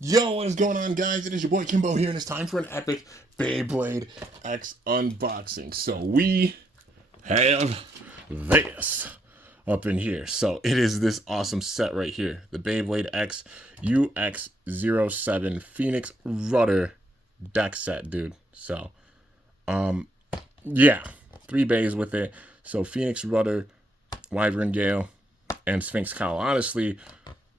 Yo, what is going on, guys? It is your boy Kimbo here, and it's time for an epic Beyblade X unboxing. So we have this up in here. So it is this awesome set right here, the Beyblade X UX07 Phoenixrudder deck set, dude. So, yeah, 3 bays with it. So Phoenixrudder, Wyvern Gale, and Sphinx Cowl. Honestly,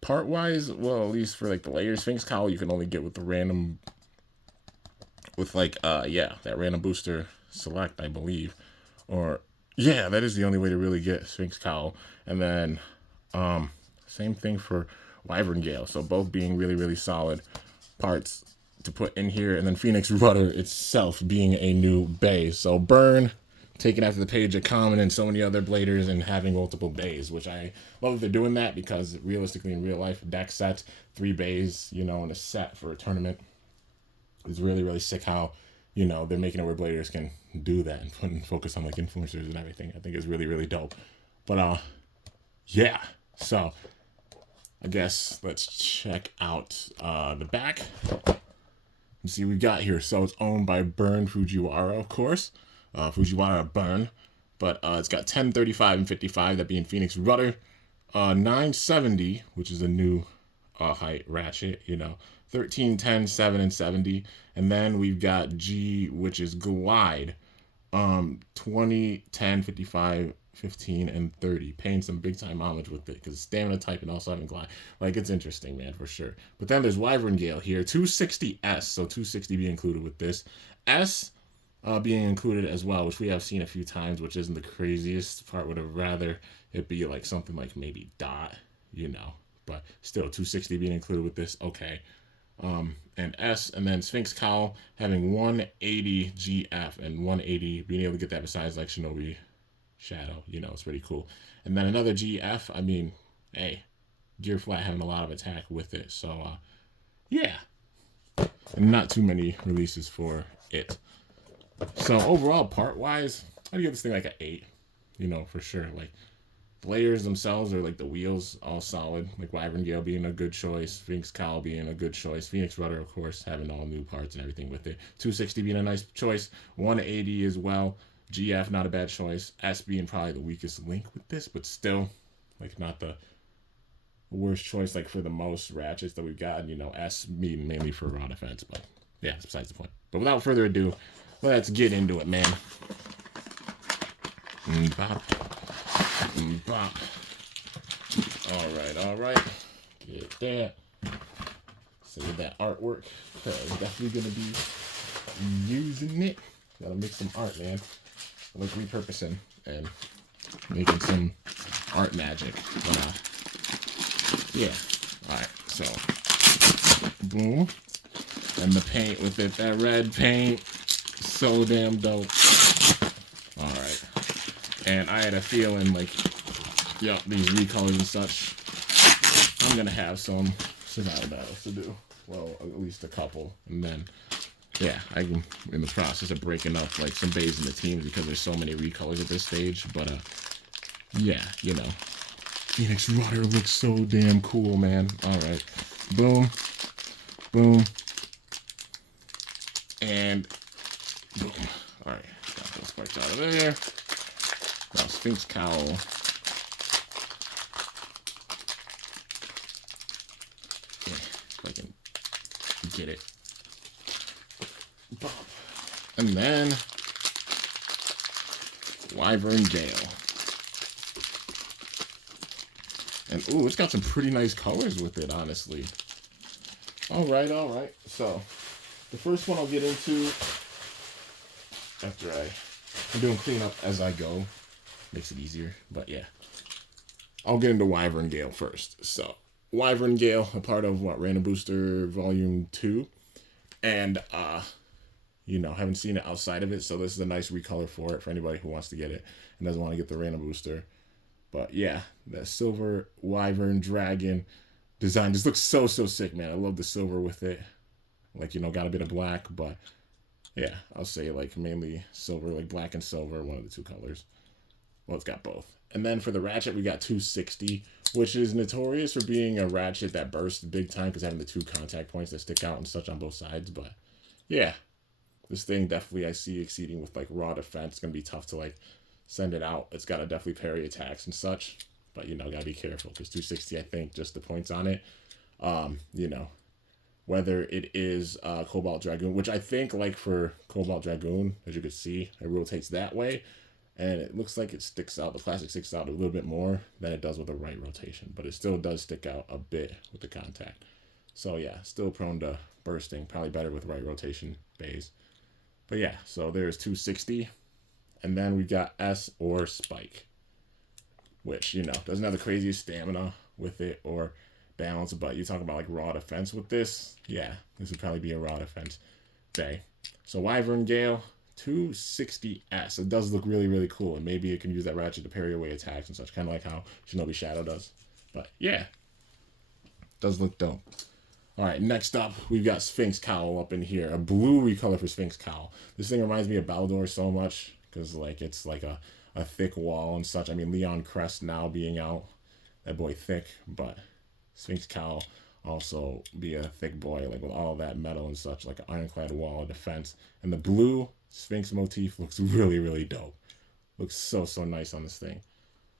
part wise, well, at least for like the layers, Sphinx Cowl you can only get with the random, with like that random booster select, I believe, or yeah, that is the only way to really get Sphinx Cowl. And then same thing for Wyvern Gale. So both being really solid parts to put in here, and then Phoenixrudder itself being a new base. So Burn taken after the page of Common and so many other bladers and having multiple bays, which I love that they're doing that, because realistically in real life, deck sets, 3 bays, in a set for a tournament is really sick. How, they're making it where bladers can do that and focus on like influencers and everything. I think is really dope. But yeah. So I guess let's check out the back. Let's see what we got here. So it's owned by Burn Fujiwara, of course. Fujiwara Burn. But it's got 10, 35, and 55, that being Phoenixrudder. 970, which is a new height ratchet, 13, 10, 7, and 70. And then we've got G, which is Glide. 20, 10, 55, 15, and 30. Paying some big time homage with it, because stamina type and also having Glide. Like, it's interesting, man, for sure. But then there's Wyvern Gale here. 260S, so 260 being included with this. S being included as well, which we have seen a few times, which isn't the craziest part. Would have rather it be like something like maybe Dot, but still 260 being included with this. Okay. And S, and then Sphinx Cowl having 180 GF and 180 being able to get that besides like Shinobi Shadow, it's pretty cool. And then another GF, I mean, hey, Gear Flat having a lot of attack with it. So yeah. And not too many releases for it. So overall, part wise, I'd give this thing like an 8, for sure. Like, the layers themselves, or like the wheels, all solid. Like Wyvern Gale being a good choice, Sphinx Cowl being a good choice, Phoenixrudder, of course, having all new parts and everything with it. 260 being a nice choice, 180 as well. GF, not a bad choice. S being probably the weakest link with this, but still, like, not the worst choice, like, for the most ratchets that we've got. S being mainly for raw defense, but yeah, that's besides the point. But without further ado, let's get into it, man. Bop. Bop. All right. Get that. Save that artwork. I'm definitely gonna be using it. Gotta make some art, man. I like repurposing and making some art magic. But yeah. All right. So, boom. And the paint with it, that red paint, so damn dope. All right. And I had a feeling like, these recolors and such, I'm gonna have some survival battles to do. Well, at least a couple, and then yeah, I'm in the process of breaking up like some bays in the teams, because there's so many recolors at this stage. But yeah, Phoenixrudder looks so damn cool, man. All right, boom, boom, and boom. All right, got those parts out of there. Now Sphinx Cowl. Yeah, if I can get it. Pop. And then Wyvern Gale. And ooh, it's got some pretty nice colors with it, honestly. All right. So the first one I'll get into after I'm doing cleanup as I go. Makes it easier, but yeah. I'll get into Wyvern Gale first. So, Wyvern Gale, a part of Random Booster Volume 2. And, haven't seen it outside of it, so this is a nice recolor for it for anybody who wants to get it and doesn't want to get the Random Booster. But yeah, that silver Wyvern Dragon design just looks so sick, man. I love the silver with it. Like, got a bit of black, but yeah, I'll say like mainly silver, like black and silver, one of the two colors. Well, it's got both. And then for the ratchet, we got 260, which is notorious for being a ratchet that bursts big time because having the 2 contact points that stick out and such on both sides. But yeah, this thing definitely I see exceeding with like raw defense. It's gonna be tough to like send it out. It's gotta definitely parry attacks and such. But you know, gotta be careful because 260, I think, just the points on it. You know, whether it is Cobalt Dragoon, which I think like for Cobalt Dragoon, as you can see, it rotates that way. And it looks like it sticks out, the plastic sticks out a little bit more than it does with the right rotation. But it still does stick out a bit with the contact. So yeah, still prone to bursting. Probably better with right rotation bays. But yeah, so there's 260. And then we got S or Spike, which, you know, doesn't have the craziest stamina with it or balance, but you talk about like raw defense with this. Yeah, this would probably be a raw defense day. So Wyvern Gale, 260S. It does look really, really cool, and maybe it can use that ratchet to parry away attacks and such, kind of like how Shinobi Shadow does. But yeah, does look dope. All right, next up, we've got Sphinx Cowl up in here. A blue recolor for Sphinx Cowl. This thing reminds me of Baldor so much because like it's like a thick wall and such. I mean, Leon Crest now being out, that boy thick, but Sphinx Cowl also be a thick boy, like with all that metal and such, like an ironclad wall of defense. And the blue Sphinx motif looks really, really dope. Looks so, so nice on this thing.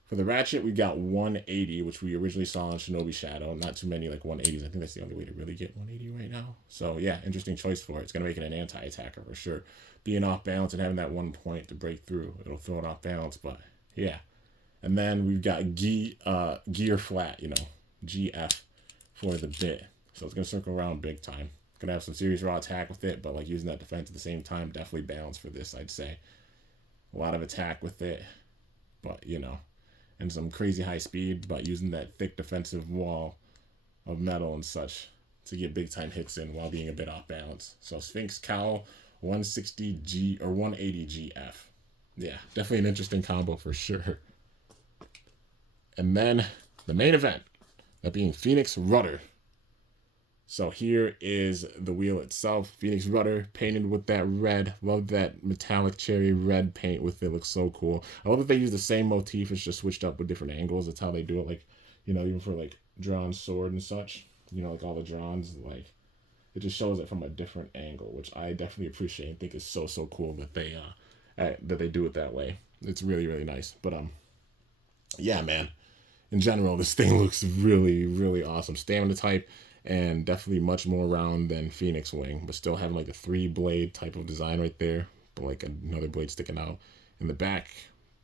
For the ratchet, we got 180, which we originally saw on Shinobi Shadow. Not too many like 180s. I think that's the only way to really get 180 right now. So yeah, interesting choice for it. It's going to make it an anti-attacker for sure. Being off balance and having that 1 point to break through, it'll throw it off balance, but yeah. And then we've got gear flat, you know, GF for the bit. So it's going to circle around big time. Going to have some serious raw attack with it, but like using that defense at the same time, definitely balanced for this, I'd say. A lot of attack with it, but you know, and some crazy high speed, but using that thick defensive wall of metal and such to get big time hits in while being a bit off balance. So Sphinx Cowl, 160G or 180GF. Yeah, definitely an interesting combo for sure. And then the main event, that being Phoenixrudder. So here is the wheel itself. Phoenixrudder painted with that red. Love that metallic cherry red paint with it. Looks so cool. I love that they use the same motif. It's just switched up with different angles. That's how they do it. Like, you know, even for like drawn sword and such, you know, like all the drawns, like it just shows it from a different angle, which I definitely appreciate and think is so, so cool that they do it that way. It's really, really nice. But yeah, man. In general, this thing looks really, really awesome. Stamina type. And definitely much more round than Phoenix Wing, but still having like a 3-blade type of design right there, but like another blade sticking out in the back.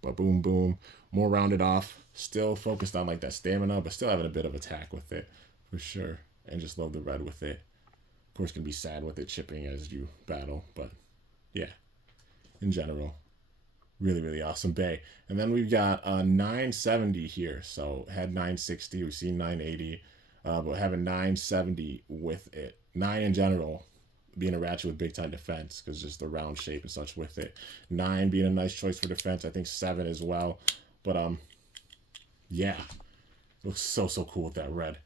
But boom, boom, more rounded off. Still focused on like that stamina, but still having a bit of attack with it for sure. And just love the red with it. Of course, can be sad with it chipping as you battle, but yeah, in general, really, really awesome bay. And then we've got 970 here. So had 960, we've seen 980. But having 970 with it. 9 in general, being a ratchet with big time defense, because just the round shape and such with it. 9 being a nice choice for defense. I think 7 as well. But yeah, looks so, so cool with that red.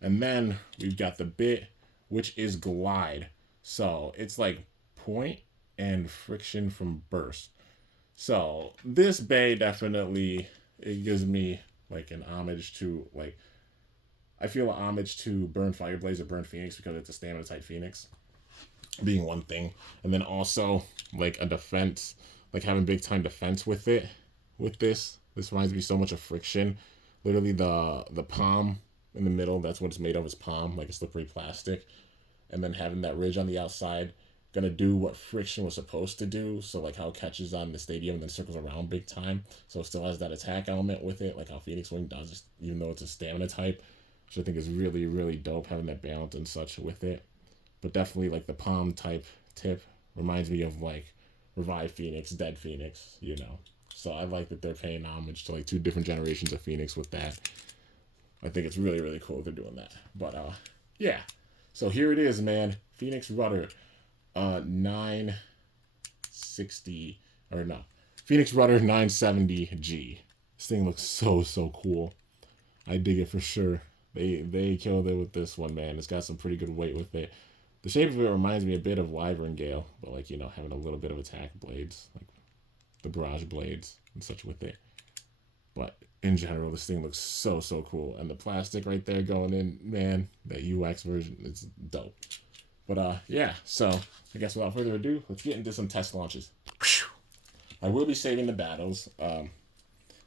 And then we've got the bit, which is glide. So it's like point and friction from burst. So this bay definitely, it gives me like an homage to like, I feel a homage to Burn Fireblaze or Burn Phoenix because it's a stamina type Phoenix being one thing. And then also like a defense, like having big time defense with it, with this. This reminds me so much of friction. Literally the palm in the middle, that's what it's made of, is palm, like a slippery plastic. And then having that ridge on the outside, gonna do what friction was supposed to do. So like how it catches on the stadium and then circles around big time. So it still has that attack element with it, like how Phoenix Wing does, even though it's a stamina type. Which I think is really, really dope, having that balance and such with it. But definitely like the palm type tip reminds me of like Revive Phoenix, Dead Phoenix, you know. So I like that they're paying homage to like 2 different generations of Phoenix with that. I think it's really, really cool they're doing that. But yeah. So here it is, man. Phoenixrudder 960 or no. Phoenixrudder 970G. This thing looks so, so cool. I dig it for sure. They killed it with this one, man. It's got some pretty good weight with it. The shape of it reminds me a bit of Wyvern Gale, but like, you know, having a little bit of attack blades, like the barrage blades and such with it. But in general, this thing looks so cool. And the plastic right there going in, man, the UX version, it's dope. But yeah, so I guess without further ado, let's get into some test launches. I will be saving the battles.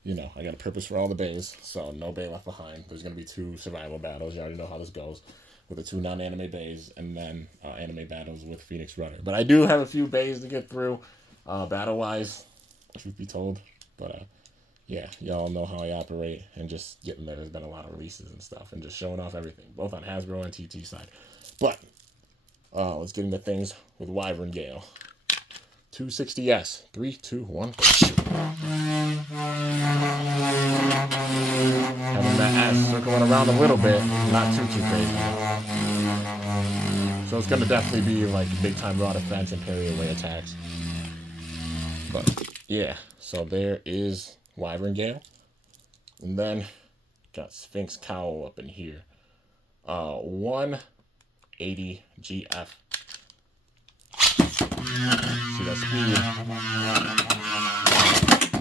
You know, I got a purpose for all the bays, so no bay left behind. There's going to be 2 survival battles. You already know how this goes, with the 2 non-anime bays, and then anime battles with Phoenixrudder. But I do have a few bays to get through, battle-wise, truth be told. But yeah, y'all know how I operate, and just getting there. There's been a lot of releases and stuff, and just showing off everything, both on Hasbro and TT side. But let's get into things with Wyvern Gale. 260S. 3, 2, 1. Having that ass circling around a little bit, not too crazy. So it's gonna definitely be like big time raw defense and parry away attacks. But yeah, so there is Wyvern Gale. And then got Sphinx Cowl up in here. 180 GF. See that speed?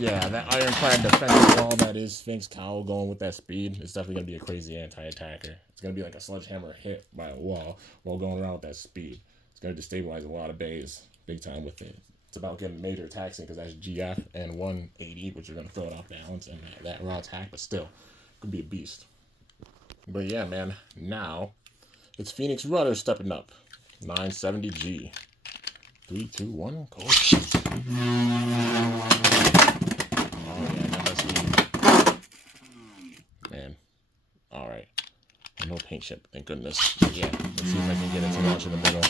Yeah, that ironclad defensive wall that is Sphinx Cowl going with that speed, it's definitely going to be a crazy anti-attacker. It's going to be like a sledgehammer hit by a wall while going around with that speed. It's going to destabilize a lot of bays big time with it. It's about getting major attacks in because that's GF and 180, which are going to throw it off balance and that raw attack, but still, could be a beast. But yeah, man, now it's Phoenixrudder stepping up. 970G. 3, 2, 1, go. Oh yeah, got that speed. Man. Alright. No paint chip, thank goodness. Yeah, let's see if I can get it to launch in the middle.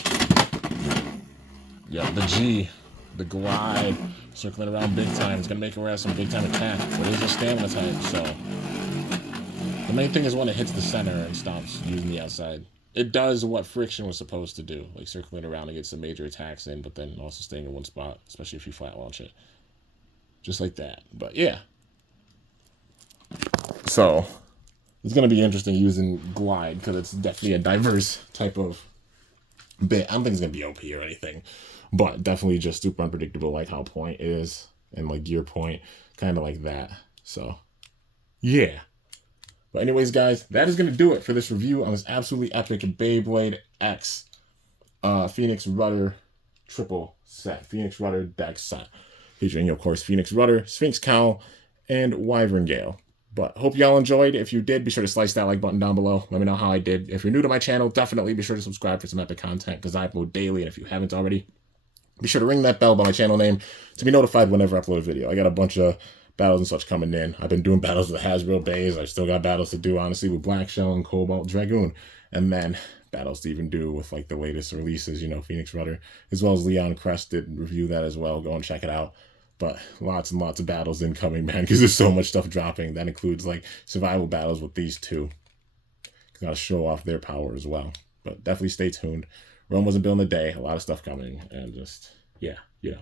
Yeah, the G, the glide, circling around big time. It's gonna make her have some big time attack, but it is a stamina type, so the main thing is when it hits the center and stops using the outside. It does what Friction was supposed to do, like circling around and get some major attacks in, but then also staying in one spot, especially if you flat launch it. Just like that. But yeah. So, it's going to be interesting using Glide, because it's definitely a diverse type of bit. I don't think it's going to be OP or anything, but definitely just super unpredictable, like how Point is, and like Gear Point, kind of like that. So, yeah. But anyways, guys, that is going to do it for this review on this absolutely epic Beyblade X Phoenixrudder triple set. Phoenixrudder deck set. Featuring, of course, Phoenixrudder, Sphinx Cowl, and Wyvern Gale. But hope y'all enjoyed. If you did, be sure to slice that like button down below. Let me know how I did. If you're new to my channel, definitely be sure to subscribe for some epic content, because I upload daily. And if you haven't already, be sure to ring that bell by my channel name to be notified whenever I upload a video. I got a bunch of battles and such coming in. I've been doing battles with Hasbro bays. I've still got battles to do, honestly, with Black Shell and Cobalt Dragoon. And then battles to even do with like the latest releases, you know, Phoenixrudder, as well as Leon Crest did review that as well. Go and check it out. But lots and lots of battles incoming, man, because there's so much stuff dropping. That includes like survival battles with these two. Gotta show off their power as well. But definitely stay tuned. Rome wasn't built in a day. A lot of stuff coming. And just, yeah, you know.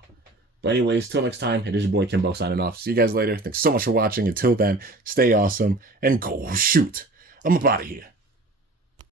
But anyways, till next time, it is your boy Kimbo signing off. See you guys later. Thanks so much for watching. Until then, stay awesome and go shoot. I'm up out of here.